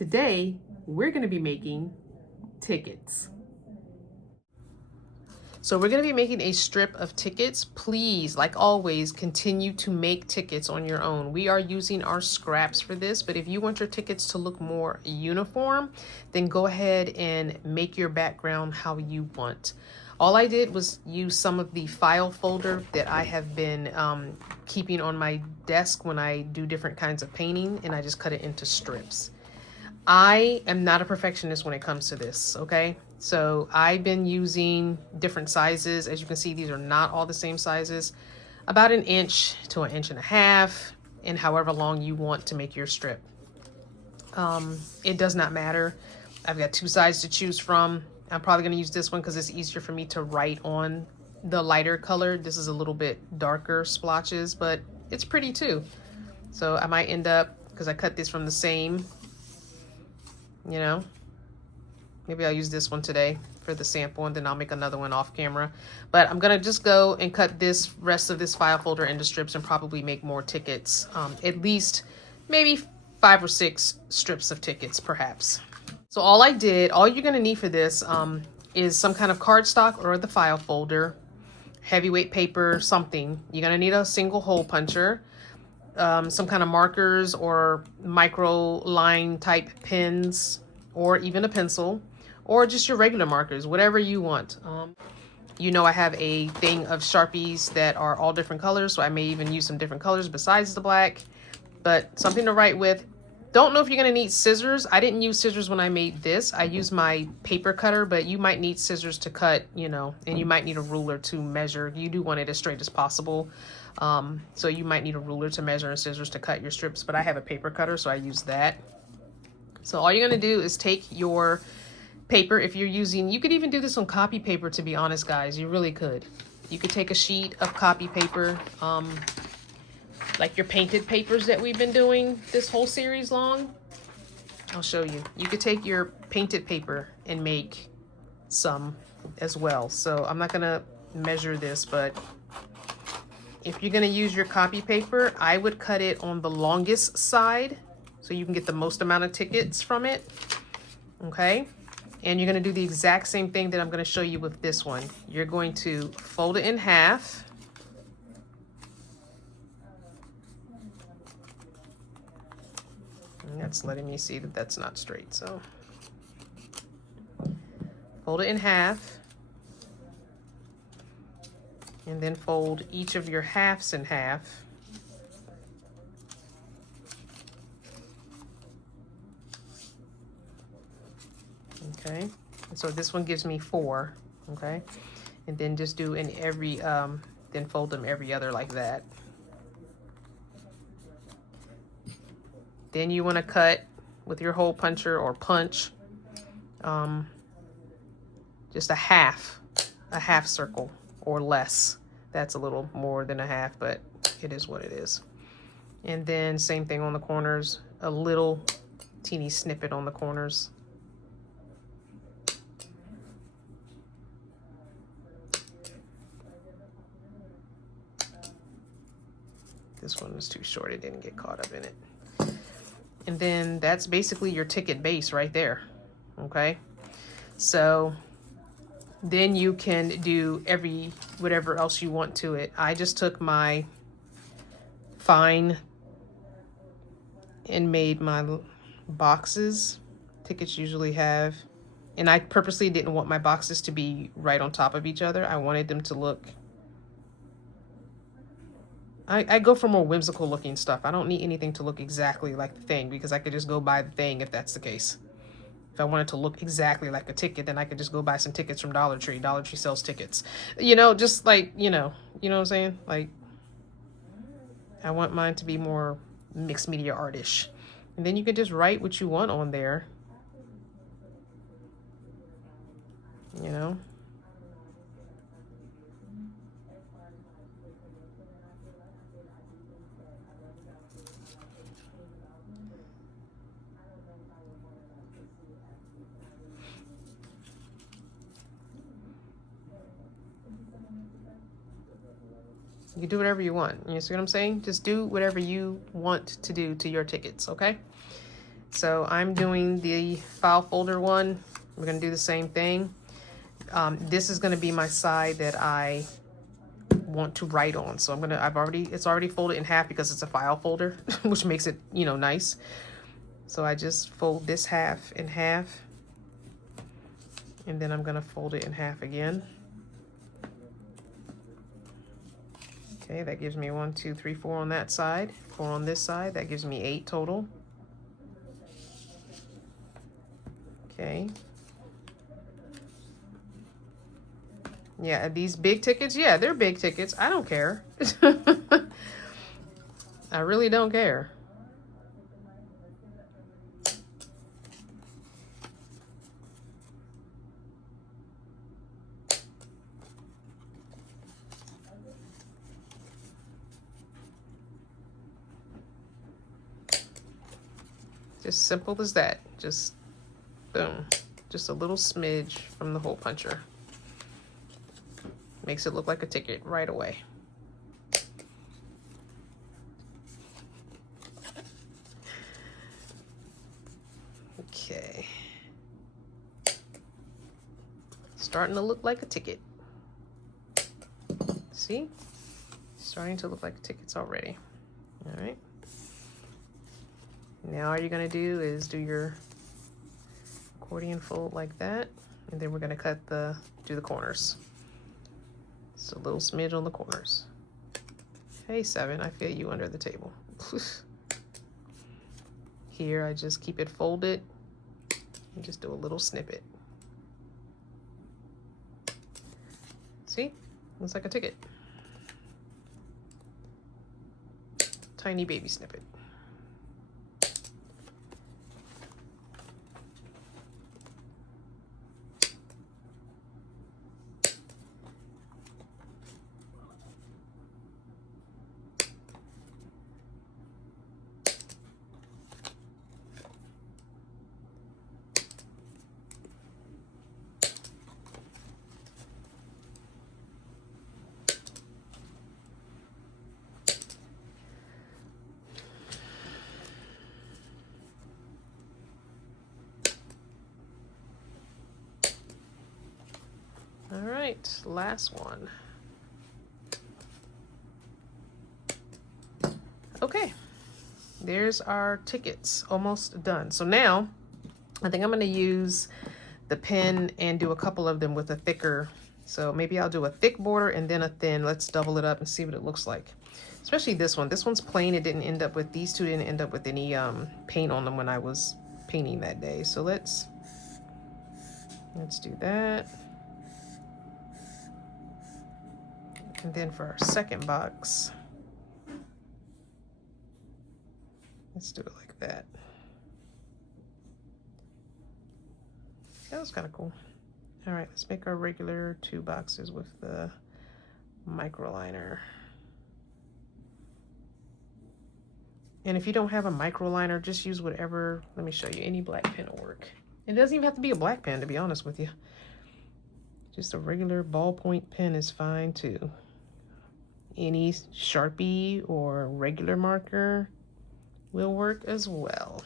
Today, we're going to be making tickets. So we're going to be making a strip of tickets. Please, like always, continue to make tickets on your own. We are using our scraps for this, but if you want your tickets to look more uniform, then go ahead and make your background how you want. All I did was use some of the file folder that I have been keeping on my desk when I do different kinds of painting, and I just cut it into strips. I am not a perfectionist when it comes to this, okay? So I've been using different sizes. As you can see, these are not all the same sizes. About 1 inch to 1.5 inches, and however long you want to make your strip. It does not matter. I've got 2 sides to choose from. I'm probably going to use this one because it's easier for me to write on the lighter color. This is a little bit darker splotches, but it's pretty too. So I might end up, because I cut this from the same, you know, maybe I'll use this one today for the sample, and then I'll make another one off camera. But I'm gonna just go and cut this rest of this file folder into strips and probably make more tickets. At least maybe 5 or 6 strips of tickets perhaps. So all you're gonna need for this is some kind of cardstock or the file folder, heavyweight paper, something. You're gonna need a single hole puncher, some kind of markers or micro line type pens, or even a pencil, or just your regular markers, whatever you want. You know, I have a thing of Sharpies that are all different colors, so I may even use some different colors besides the black, but something to write with. Don't know if you're gonna need scissors. I didn't use scissors when I made this. I used my paper cutter, but you might need scissors to cut, you know, and you might need a ruler to measure. You do want it as straight as possible. So you might need a ruler to measure and scissors to cut your strips, but I have a paper cutter, so I use that. So all you're gonna do is take your paper. If you're using, you could even do this on copy paper, to be honest, guys. You really could. You could take a sheet of copy paper, like your painted papers that we've been doing this whole series long. I'll show you. You could take your painted paper and make some as well. So I'm not gonna measure this, but if you're gonna use your copy paper, I would cut it on the longest side so you can get the most amount of tickets from it, okay? And you're gonna do the exact same thing that I'm gonna show you with this one. You're going to fold it in half. And that's letting me see that that's not straight, so. Fold it in half. And then fold each of your halves in half. Okay, and so this one gives me 4, okay? And then just do in every, then fold them every other like that. Then you wanna cut with your hole puncher or punch, just a half circle or less. That's a little more than a half, but it is what it is. And then same thing on the corners, a little teeny snippet on the corners. This one was too short, it didn't get caught up in it. And then that's basically your ticket base right there, okay? So then you can do whatever else you want to it. I just took my fine and made my boxes. Tickets usually have, and I purposely didn't want my boxes to be right on top of each other. I wanted them to look, I go for more whimsical looking stuff. I don't need anything to look exactly like the thing, because I could just go buy the thing if that's the case. If I wanted to look exactly like a ticket, then I could just go buy some tickets from Dollar Tree. Dollar Tree sells tickets. You know, just like, you know what I'm saying? Like, I want mine to be more mixed media artish. And then you can just write what you want on there. You know? You can do whatever you want. You see what I'm saying? Just do whatever you want to do to your tickets, okay? So I'm doing the file folder one. We're gonna do the same thing. This is gonna be my side that I want to write on. So it's already folded in half because it's a file folder, which makes it, you know, nice. So I just fold this half in half, and then I'm gonna fold it in half again. Okay, that gives me 1, 2, 3, 4 on that side, 4 on this side. That gives me 8 total. Okay. Yeah, these big tickets, yeah, they're big tickets. I don't care. I really don't care. Just simple as that. Just boom. Just a little smidge from the hole puncher. Makes it look like a ticket right away. Okay. Starting to look like a ticket. See? Starting to look like tickets already. All right. Now all you're gonna do is do your accordion fold like that, and then we're gonna do the corners. Just a little smidge on the corners. Hey, 7, I feel you under the table. Here, I just keep it folded and just do a little snippet. See? Looks like a ticket. Tiny baby snippet. All right, last one. Okay, there's our tickets almost done. So now I think I'm gonna use the pen and do a couple of them with a thicker. So maybe I'll do a thick border and then a thin. Let's double it up and see what it looks like. Especially this one. This one's plain. It didn't end up with, these two didn't end up with any paint on them when I was painting that day. So let's do that. And then for our second box, let's do it like that. That was kind of cool. All right, let's make our regular 2 boxes with the microliner. And if you don't have a microliner, just use whatever. Let me show you. Any black pen will work. It doesn't even have to be a black pen, to be honest with you. Just a regular ballpoint pen is fine too. Any Sharpie or regular marker will work as well.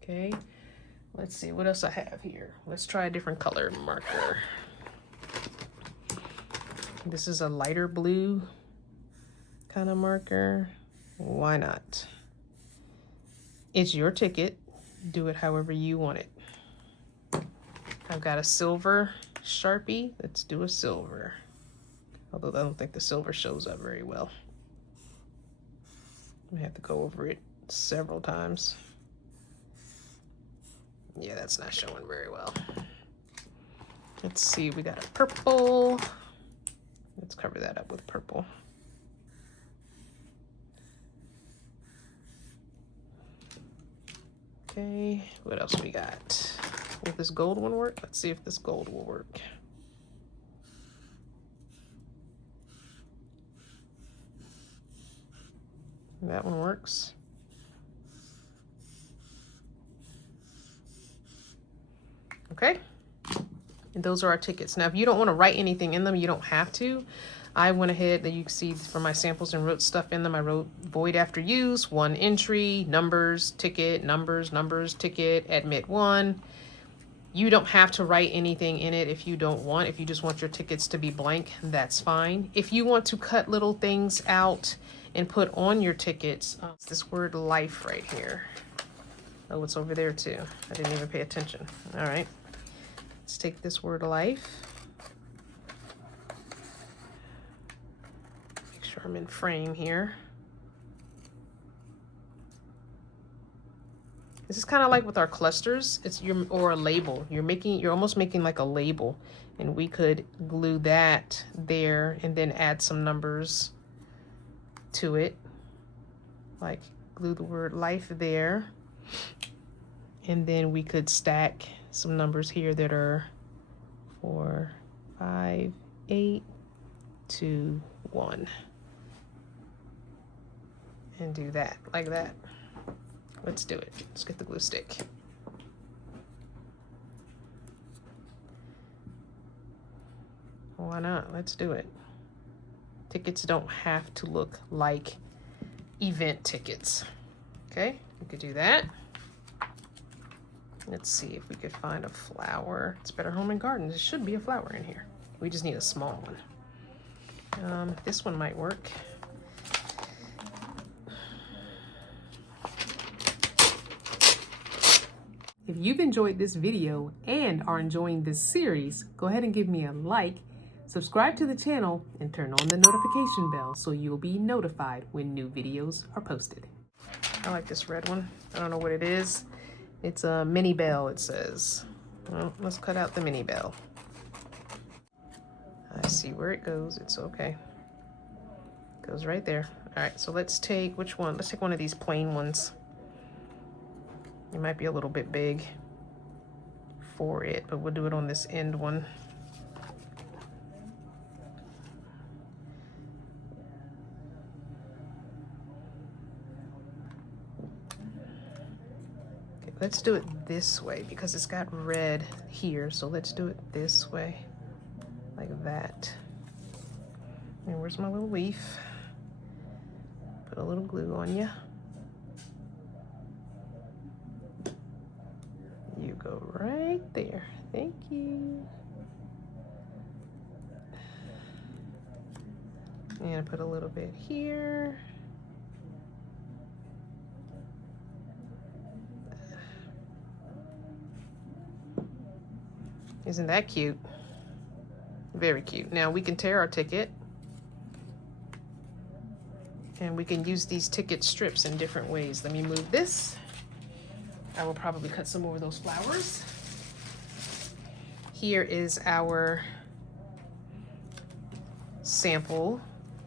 Okay, let's see what else I have here. Let's try a different color marker. This is a lighter blue kind of marker. Why not? It's your ticket. Do it however you want it. I've got a silver Sharpie. Let's do a silver. Although I don't think the silver shows up very well. I have to go over it several times. Yeah, that's not showing very well. Let's see, we got a purple. Let's cover that up with purple. Okay, what else we got? Will this gold one work? Let's see if this gold will work. That one works. Okay, and those are our tickets. Now, if you don't want to write anything in them, you don't have to. I went ahead, that you can see from my samples, and wrote stuff in them. I wrote void after use, 1 entry, numbers, ticket, numbers, ticket, admit 1. You don't have to write anything in it if you don't want. If you just want your tickets to be blank, that's fine. If you want to cut little things out and put on your tickets, it's this word life right here. Oh, it's over there too. I didn't even pay attention. All right, let's take this word life. Make sure I'm in frame here. This is kind of like with our clusters. It's or a label. You're almost making like a label, and we could glue that there and then add some numbers to it. Like glue the word life there. And then we could stack some numbers here that are 4, 5, 8, 2, 1. And do that like that. Let's do it. Let's get the glue stick. Why not? Let's do it. Tickets don't have to look like event tickets. Okay, we could do that. Let's see if we could find a flower. It's Better Home and Garden. There should be a flower in here. We just need a small one. This one might work. If you've enjoyed this video and are enjoying this series, go ahead and give me a like, subscribe to the channel, and turn on the notification bell so you'll be notified when new videos are posted. I like this red one. I don't know what it is. It's a mini bell, it says. Well, let's cut out the mini bell. I see where it goes. It's okay. It goes right there. All right, so let's take, which one? Let's take one of these plain ones. It might be a little bit big for it, but we'll do it on this end one. Okay, let's do it this way because it's got red here. So let's do it this way, like that. And where's my little leaf? Put a little glue on you. You go right there. Thank you. And put a little bit here. Isn't that cute? Very cute. Now we can tear our ticket. And we can use these ticket strips in different ways. Let me move this. I will probably cut some more of those flowers. Here is our sample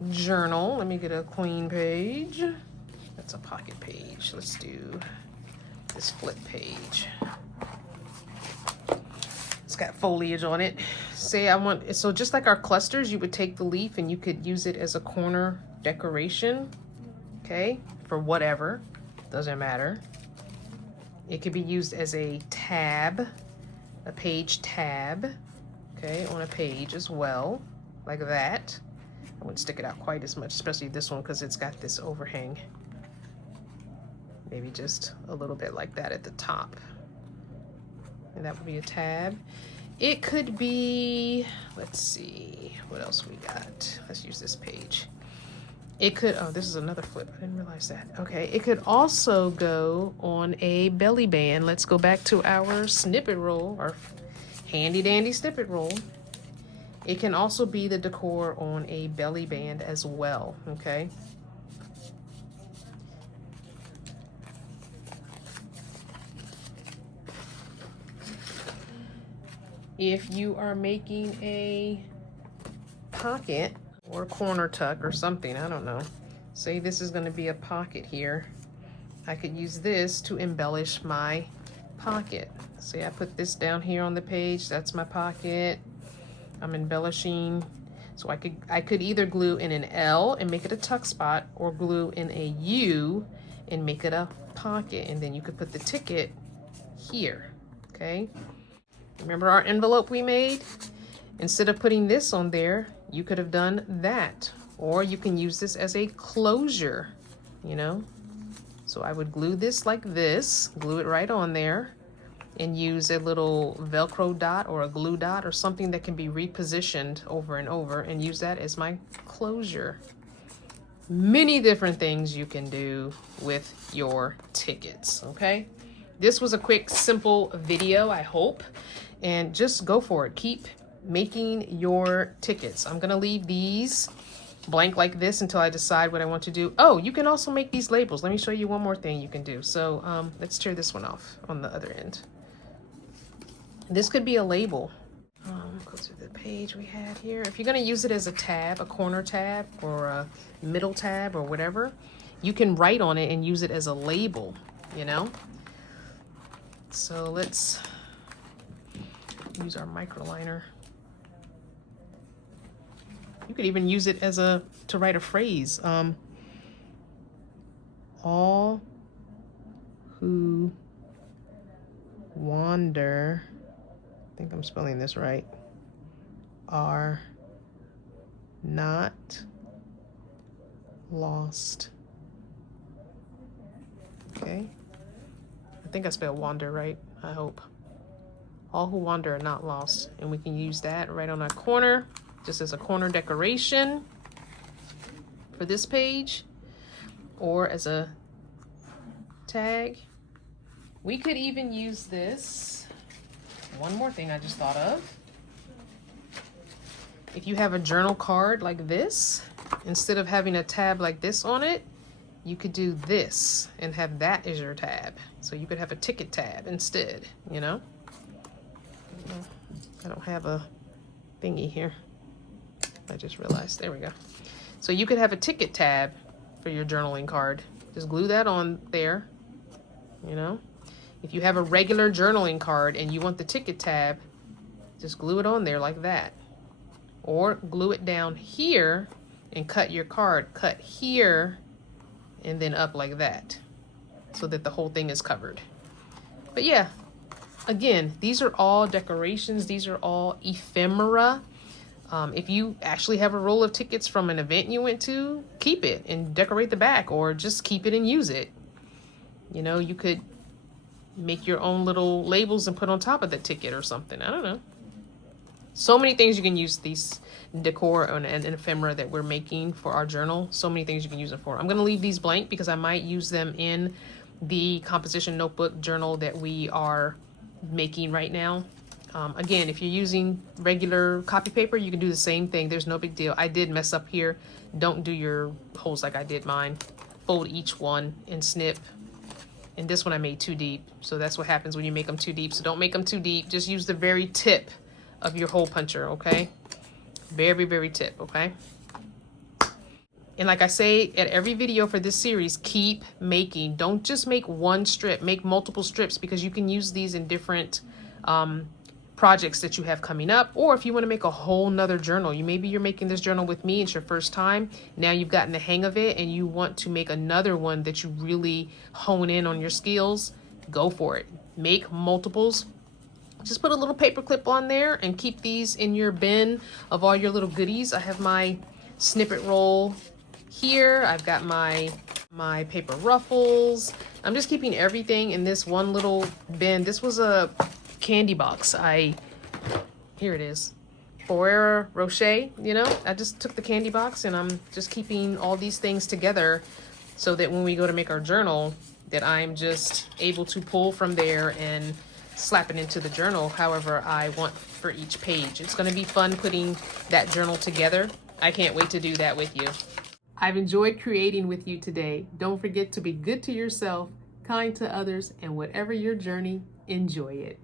journal. Let me get a clean page. That's a pocket page. Let's do this flip page. It's got foliage on it. Say I want, so just like our clusters, you would take the leaf and you could use it as a corner decoration, okay, for whatever, doesn't matter. It could be used as a tab, a page tab, okay, on a page as well, like that. I wouldn't stick it out quite as much, especially this one because it's got this overhang. Maybe just a little bit like that at the top. And that would be a tab. It could be, let's see, what else we got? Let's use this page. It could, oh, this is another flip. I didn't realize that. Okay, it could also go on a belly band. Let's go back to our snippet roll, our handy dandy snippet roll. It can also be the decor on a belly band as well, okay? If you are making a pocket or corner tuck or something, I don't know. Say this is gonna be a pocket here. I could use this to embellish my pocket. See, I put this down here on the page, that's my pocket. I'm embellishing. So I could either glue in an L and make it a tuck spot, or glue in a U and make it a pocket. And then you could put the ticket here, okay? Remember our envelope we made? Instead of putting this on there, you could have done that. Or you can use this as a closure, you know? So I would glue this like this, glue it right on there, and use a little Velcro dot or a glue dot or something that can be repositioned over and over, and use that as my closure. Many different things you can do with your tickets, okay? This was a quick, simple video, I hope, and just go for it. Keep making your tickets. I'm gonna leave these blank like this until I decide what I want to do. Oh, you can also make these labels. Let me show you one more thing you can do. So let's tear this one off on the other end. This could be a label. Go to the page we had here. If you're gonna use it as a tab, a corner tab or a middle tab or whatever, you can write on it and use it as a label, you know? So let's use our microliner. You could even use it as to write a phrase. All who wander, I think I'm spelling this right, are not lost. Okay. I think I spelled wander right, I hope. All who wander are not lost. And we can use that right on our corner, just as a corner decoration for this page, or as a tag. We could even use this. One more thing I just thought of. If you have a journal card like this, instead of having a tab like this on it, you could do this and have that as your tab. So you could have a ticket tab instead, you know? I don't have a thingy here. I just realized, there we go. So you could have a ticket tab for your journaling card. Just glue that on there, you know? If you have a regular journaling card and you want the ticket tab, just glue it on there like that. Or glue it down here and cut your card. Cut here and then up like that, so that the whole thing is covered. But yeah, again, these are all decorations. These are all ephemera. If you actually have a roll of tickets from an event you went to, keep it and decorate the back, or just keep it and use it. You know, you could make your own little labels and put on top of the ticket or something. I don't know. So many things you can use these decor and ephemera that we're making for our journal. So many things you can use it for. I'm going to leave these blank because I might use them in the composition notebook journal that we are making right now. Again, if you're using regular copy paper, you can do the same thing. There's no big deal. I did mess up here. Don't do your holes like I did mine. Fold each one and snip. And this one I made too deep. So that's what happens when you make them too deep. So don't make them too deep. Just use the very tip of your hole puncher, okay? Very, very tip, okay? And like I say at every video for this series, keep making. Don't just make one strip. Make multiple strips, because you can use these in different projects that you have coming up. Or if you want to make a whole nother journal, maybe you're making this journal with me, it's your first time, now you've gotten the hang of it and you want to make another one that you really hone in on your skills, go for it. Make multiples. Just put a little paper clip on there and keep these in your bin of all your little goodies. I have my snippet roll here. I've got my paper ruffles. I'm just keeping everything in this one little bin. This was a candy box. Here it is. Ferrero Rocher, you know? I just took the candy box and I'm just keeping all these things together so that when we go to make our journal, that I'm just able to pull from there and slap it into the journal however I want for each page. It's going to be fun putting that journal together. I can't wait to do that with you. I've enjoyed creating with you today. Don't forget to be good to yourself, kind to others, and whatever your journey, enjoy it.